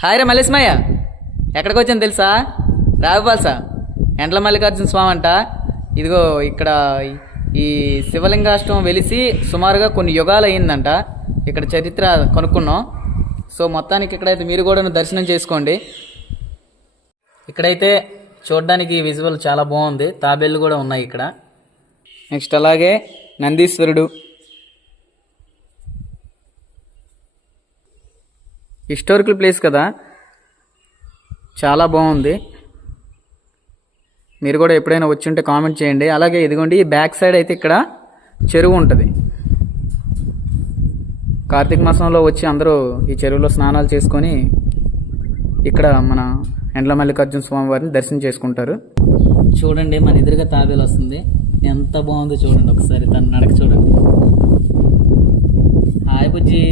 Hi రా మల్లేస్మయ్య, ఎక్కడికి వచ్చాను తెలుసా? రావుపాల్సా ఎండ్ల మల్లికార్జున స్వామి అంట. ఇదిగో ఇక్కడ ఈ శివలింగాష్టమం వెలిసి సుమారుగా కొన్ని యుగాలు అయిందంట. ఇక్కడ చరిత్ర కనుక్కున్నాం. సో మొత్తానికి ఇక్కడైతే మీరు కూడా దర్శనం చేసుకోండి. ఇక్కడైతే చూడడానికి విజువల్ చాలా బాగుంది. తాబేళ్ళు కూడా ఉన్నాయి ఇక్కడ. నెక్స్ట్ అలాగే నందీశ్వరుడు, హిస్టారికల్ ప్లేస్ కదా, చాలా బాగుంది. మీరు కూడా ఎప్పుడైనా వచ్చి ఉంటే కామెంట్ చేయండి. అలాగే ఇదిగోండి ఈ బ్యాక్ సైడ్ అయితే ఇక్కడ చెరువు ఉంటుంది. కార్తీక మాసంలో వచ్చి అందరూ ఈ చెరువులో స్నానాలు చేసుకొని ఇక్కడ మన ఎండ్ల మల్లికార్జున స్వామి వారిని దర్శనం చేసుకుంటారు. చూడండి మన ఎదురుగా తాబేలు వస్తుంది, ఎంత బాగుందో చూడండి. ఒకసారి తన నడక చూడండి. హాయ్ బుజ్జి.